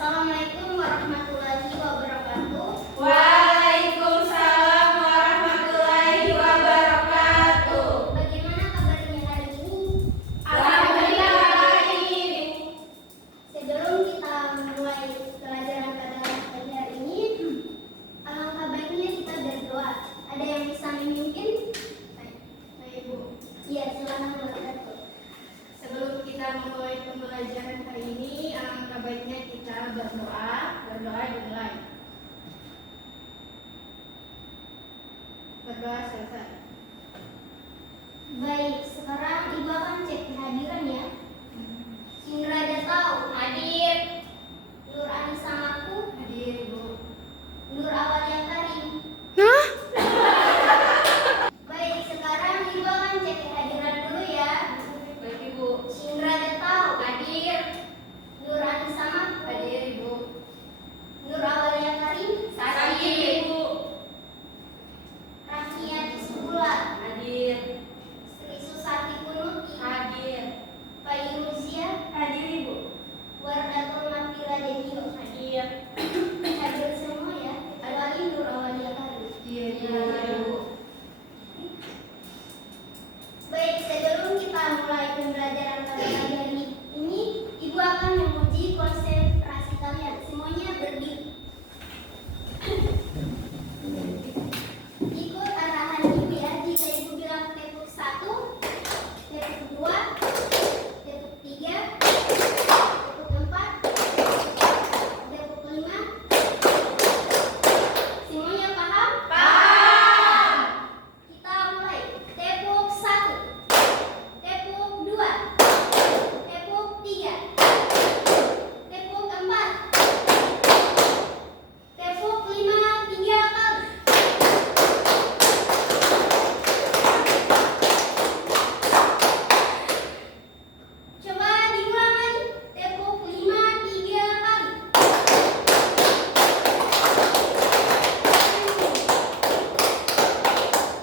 Assalamualaikum warahmatullahi wabarakatuh. Waalaikumsalam warahmatullahi wabarakatuh. Bagaimana kabarnya hari ini? Alhamdulillah baik. Sebelum kita mulai pelajaran pada pagi hari ini, alangkah baiknya kita berdoa. Ada yang bisa memimpin? Baik, Ibu. Iya, silakan berdoa. Sebelum kita memulai pembelajaran hari ini, alangkah baiknya kita berdoa. Berdoa dimulai. Berdoa selesai. Baik, sekarang Ibu akan cek kehadiran ya. Indra Datau hadir. Nur Anissa Maku Hadir, Ibu. Nur Awalia Karim. Baik, sekarang Ibu akan cek kehadiran dulu ya. Baik, Ibu. Indra Datau hadir. Nur Anissa Maku Hadir, Ibu. Nur Awalia Karim. Hadir, Ibu. Rahmiati Sugula. Hadir. Sri Susati Kunuti. Hadir. Fairuzia. Hadir, Ibu. Wardatul Mafira Dedio. Hadir. Hadir semua ya. Kecuali Nur Awalia Karim. Iya, Ibu. Baik, sebelum kita mulai pembelajaran pada pagi hari ini, Ibu akan menguji konsentrasi kalian. Semuanya berdiri. Ikut arahan Ibu ya. Jika Ibu bilang tepuk 1, tepuk 2, tepuk 3, tepuk 4, tepuk 5. Semuanya paham? Paham. Kita mulai. Tepuk 1, tepuk 2, tepuk 3, tepuk 4, tepuk 5 3 kali. Coba diulang lagi. Tepuk 5 3 kali.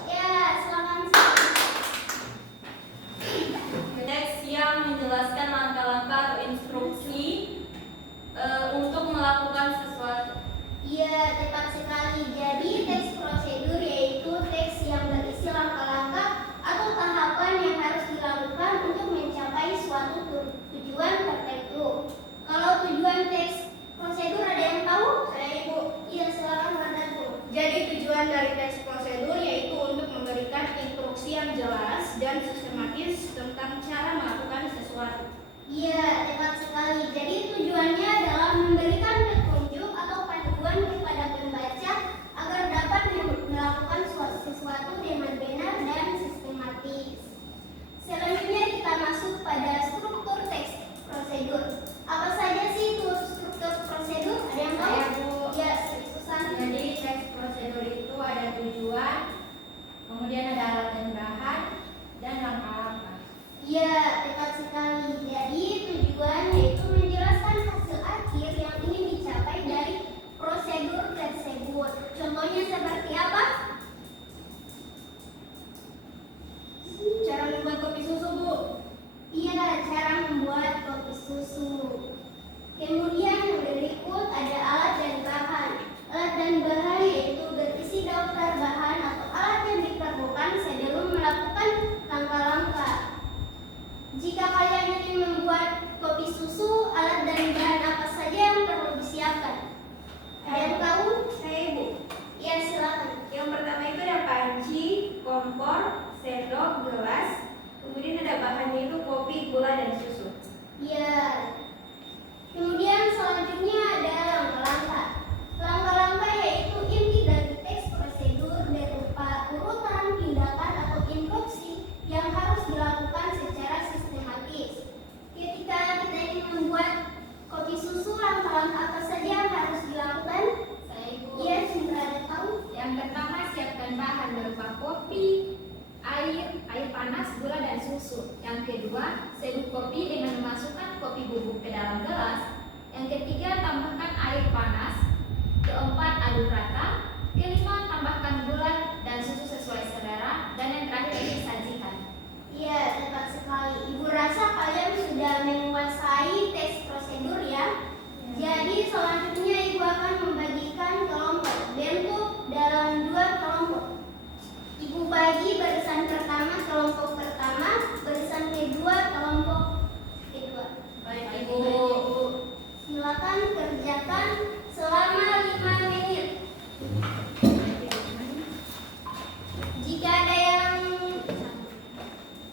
Ya, silakan. Teks yang menjelaskan langkah-langkah atau instruksi untuk melakukan sesuatu. Iya, tepat sekali. Jadi teks prosedur yaitu teks yang berisi langkah-langkah atau tahapan yang harus dilakukan untuk mencapai suatu tujuan tertentu. Kalau tujuan teks prosedur ada yang tahu? Saya Ibu. Iya, silakan Wardatul. Jadi tujuan dari teks prosedur yaitu untuk memberikan instruksi yang jelas dan sistematis tentang cara melakukan sesuatu. Iya, tepat sekali. Jadi tujuannya adalah memberikan petunjuk atau panduan kepada pembaca agar dapat selanjutnya Ibu akan membagikan kelompok bentuk dalam 2 kelompok. Ibu bagi barisan pertama kelompok pertama, barisan kedua kelompok kedua. Baik, Ibu. Silakan kerjakan selama 5 menit. Jika ada yang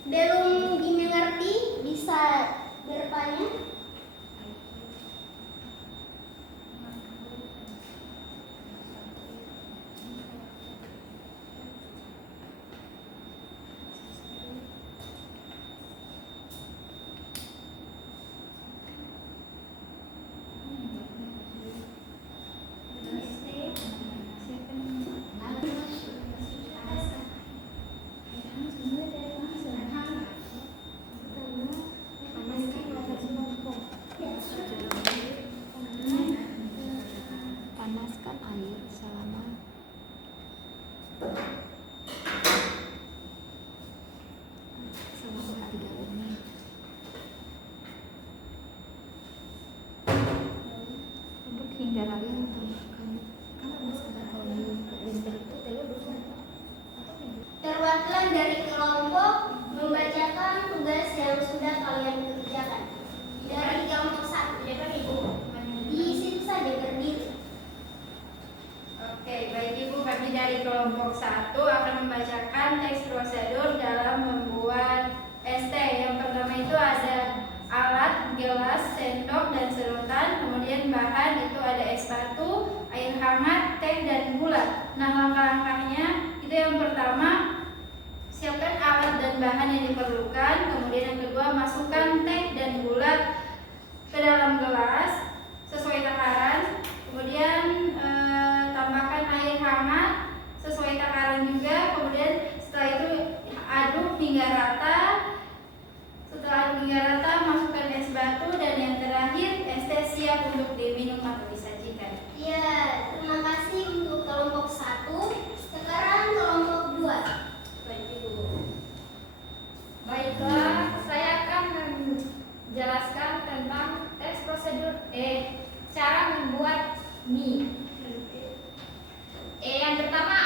belum dimengerti bisa bertanya. Panaskan air selama 3 menit. Untuk hingga rata tambahkan. Kalau misalnya kalau di blender itu telur dulu atau Perwakilan dari kelompok membacakan tugas yang sudah kalian kerjakan. Dari kelompok 1, ya kan Ibu? Di situ saja berdiri. Oke, baik Ibu, kami dari kelompok 1 akan membacakan teks prosedur dalam membuat ST. Yang pertama itu ada alat, gelas, sendok, dan sedotan. Kemudian bahan itu ada es batu, air hangat, teh, dan gula. Nah, langkah-langkahnya itu yang pertama, siapkan alat dan bahan yang diperlukan. Kemudian yang kedua, masukkan teh dan gula ke dalam gelas sesuai takaran. Kemudian tambahkan air hangat sesuai takaran juga. Kemudian setelah itu aduk hingga rata. Setelah aduk hingga rata, masukkan es batu, dan yang terakhir es teh siap untuk diminum atau disajikan. Ya, terima kasih untuk kelompok 1. Sekarang kelompok 2. Baik Ibu. Baiklah, saya akan menjelaskan tentang teks prosedur cara membuat mie. Yang pertama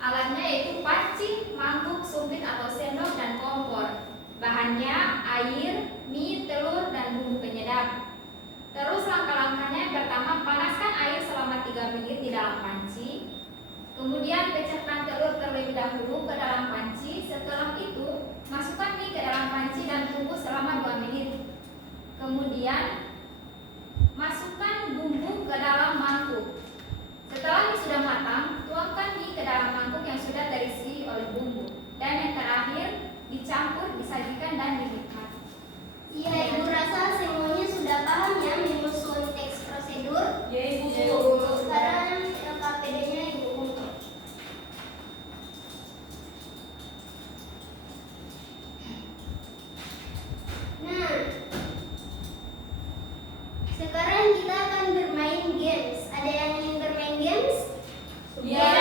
alatnya yaitu panci, mangkuk, sumpit atau sendok, dan kompor. Bahannya air, mie, telur, dan bumbu penyedap. Terus langkah-langkahnya yang pertama, panaskan air selama 3 menit di dalam panci. Kemudian pecahkan telur terlebih dahulu ke dalam panci. Setelah itu masukkan mie ke dalam panci dan tunggu selama 2 menit. Kemudian masukkan bumbu ke dalam mangkuk. Setelah mie sudah matang, tuangkan mie ke dalam mangkuk yang sudah terisi oleh bumbu. Dan yang terakhir, dicampur, disajikan, dan dinikmati. Iya, Ibu rasa semuanya sudah paham ya menyusun teks prosedur. Ya Ibu. Sekarang KPD-nya Ibu kumpul. Nah, sekarang kita akan bermain games. Ada yang ingin bermain games? Ya.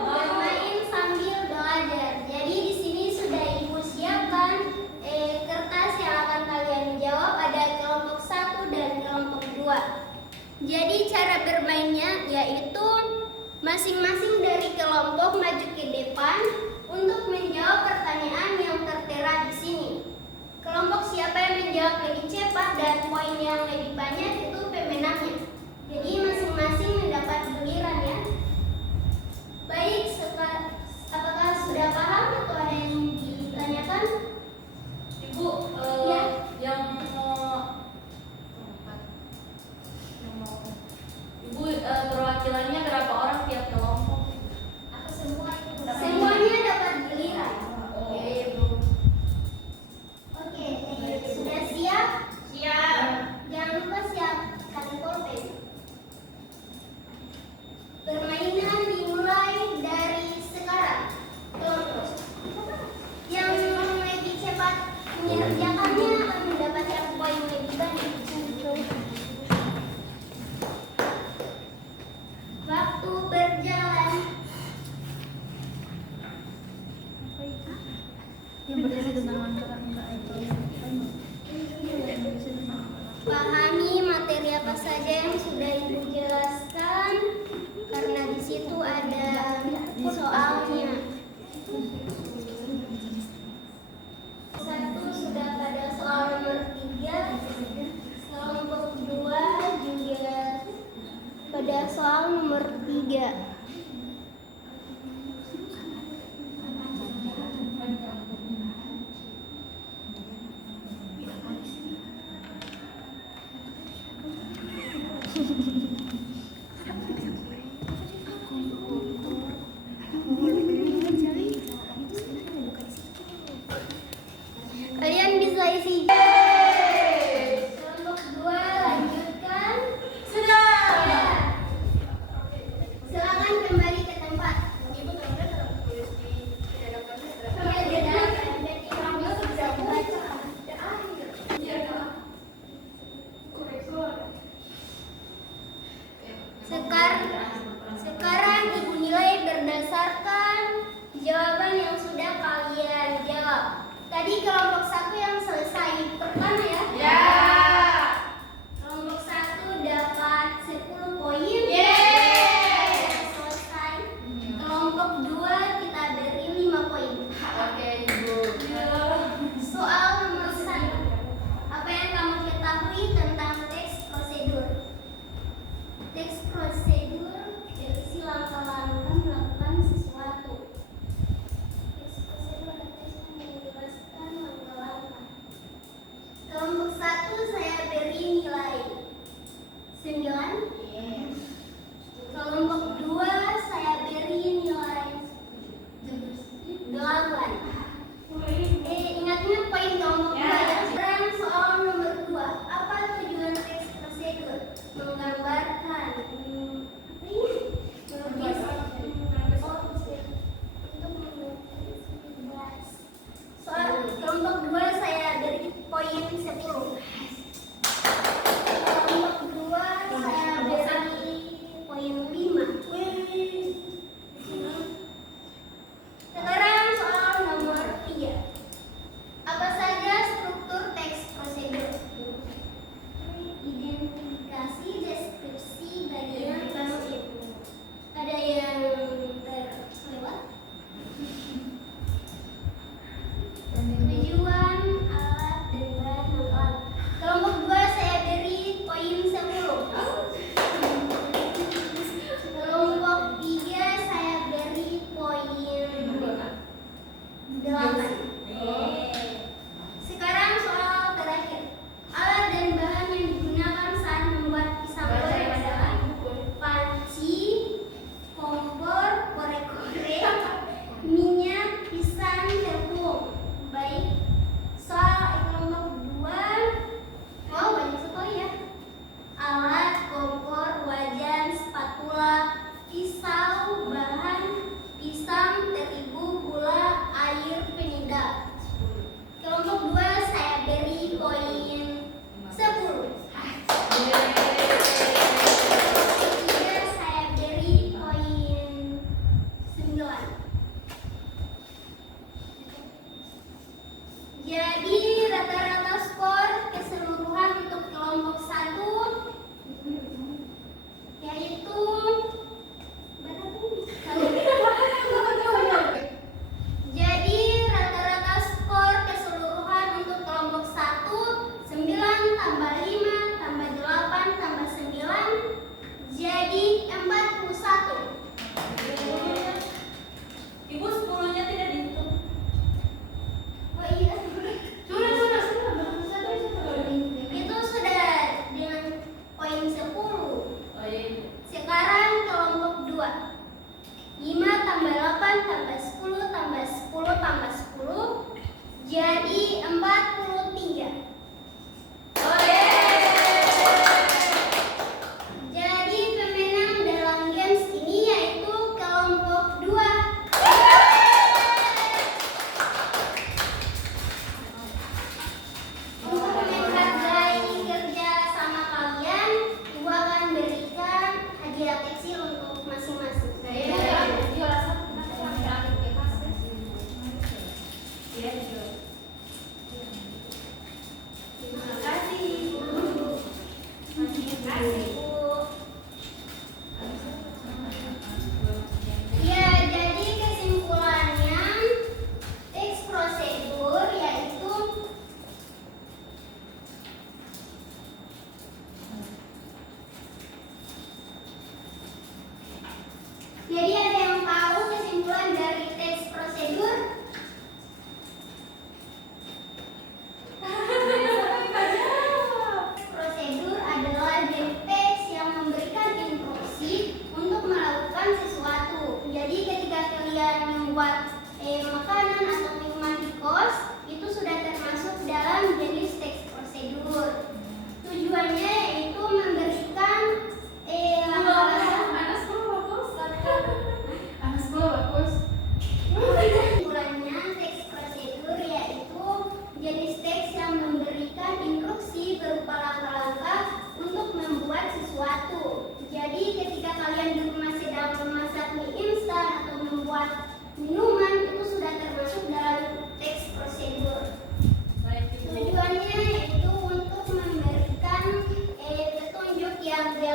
Bermain sambil belajar. Jadi di sini sudah Ibu siapkan kertas yang akan kalian jawab. Ada kelompok 1 dan kelompok 2. Jadi cara bermainnya yaitu masing-masing dari kelompok maju ke depan untuk menjawab pertanyaan yang tertera di sini. Kelompok siapa yang menjawab lebih cepat dan poin yang lebih banyak itu pemenangnya. Jadi masing-masing mendapat giliran ya. Baik, apakah sudah paham atau ada yang ditanyakan? Ibu, Ya. yang Ibu perwakilannya berapa orang tiap kelompok? Atau semua itu Semuanya dapat giliran. Oke, Ibu. Oke, sudah siap? Siap. Jangan lupa siap soal nomor 3. Kalian bisa isi. Kelompok 2 lanjutkan. Sudah. Ya. Silakan kembali ke tempat. Ibu kemarin telah tulis di dadakannya berapa? Ya, dadakan. Berarti kamu bisa baca. Sekarang ibu nilai berdasarkan jawaban yang sudah kalian jawab. Tadi kelompok 1 yang selesai pertama ya. Ya. Kelompok 1 dapat 10 poin. Selesai. Kelompok 2 kita beri 5 poin. Oke, Ibu. Soal nomor 1. Apa yang kamu ketahui tentang teks prosedur? Teks prosedur berisi langkah-langkah melakukan sesuatu. Teks prosedur adalah teks yang menjelaskan langkah-langkah. Kelompok 1 saya beri nilai 9. Kelompok 2 saya beri nilai 8. Ingatnya poin kelompok 2 ya. Sekarang soal nomor 2. Apa tujuan teks prosedur? Menggambarkan soal kelompok 2 saya beri poin 10. Kelompok 2 saya beri poin 5. Sekarang soal nomor 3. Apa saja struktur teks prosedur? Identifikasi, deskripsi, bagian, ada yang terlewat? Tujuan, alat, dan bahan alat. Kelompok 2 saya beri poin 10. Kelompok 3 saya beri poin 8. Sekarang soal terakhir. Alat dan bahan yang digunakan saat membuat pisang goreng adalah panci, kompor, korek-korek, minyak, pisang, tepung. Baik. Soal kelompok 2. Wow, banyak sekali ya. Alat, kompor, wajan, spatula, pisau, bahan, pisang, terigu, gula, air, penyedap. Kelompok 2 saya beri poin 10. Kelompok 3 saya beri poin 9. Jadi rata-rata skor keseluruhan untuk kelompok 1 yaitu jadi rata-rata skor keseluruhan untuk kelompok 1 9 tambah 5 tambah 8 tambah 9 jadi 41. Ibu 10-nya tidak dihitung. Oh iya. Sudah. Itu sudah dengan poin 10. Oh iya. Sekarang kelompok 2. 5 tambah 8 tambah 10 tambah 10 tambah 10 jadi 43. Jadi pemenang dalam games ini yaitu kelompok 2. Untuk menghargai kerja sama kalian, Ibu akan berikan hadiah kecil untuk masing-masing. Juara 1 yang terakhir ya pas. Iya, Terima kasih. Terima kasih. Bu. Ya, jadi kesimpulannya teks prosedur yaitu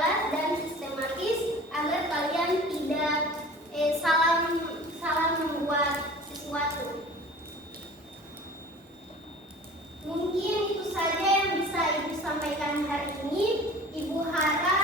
jelas dan sistematis agar kalian tidak salah membuat sesuatu. Mungkin itu saja yang bisa Ibu sampaikan hari ini. Ibu harap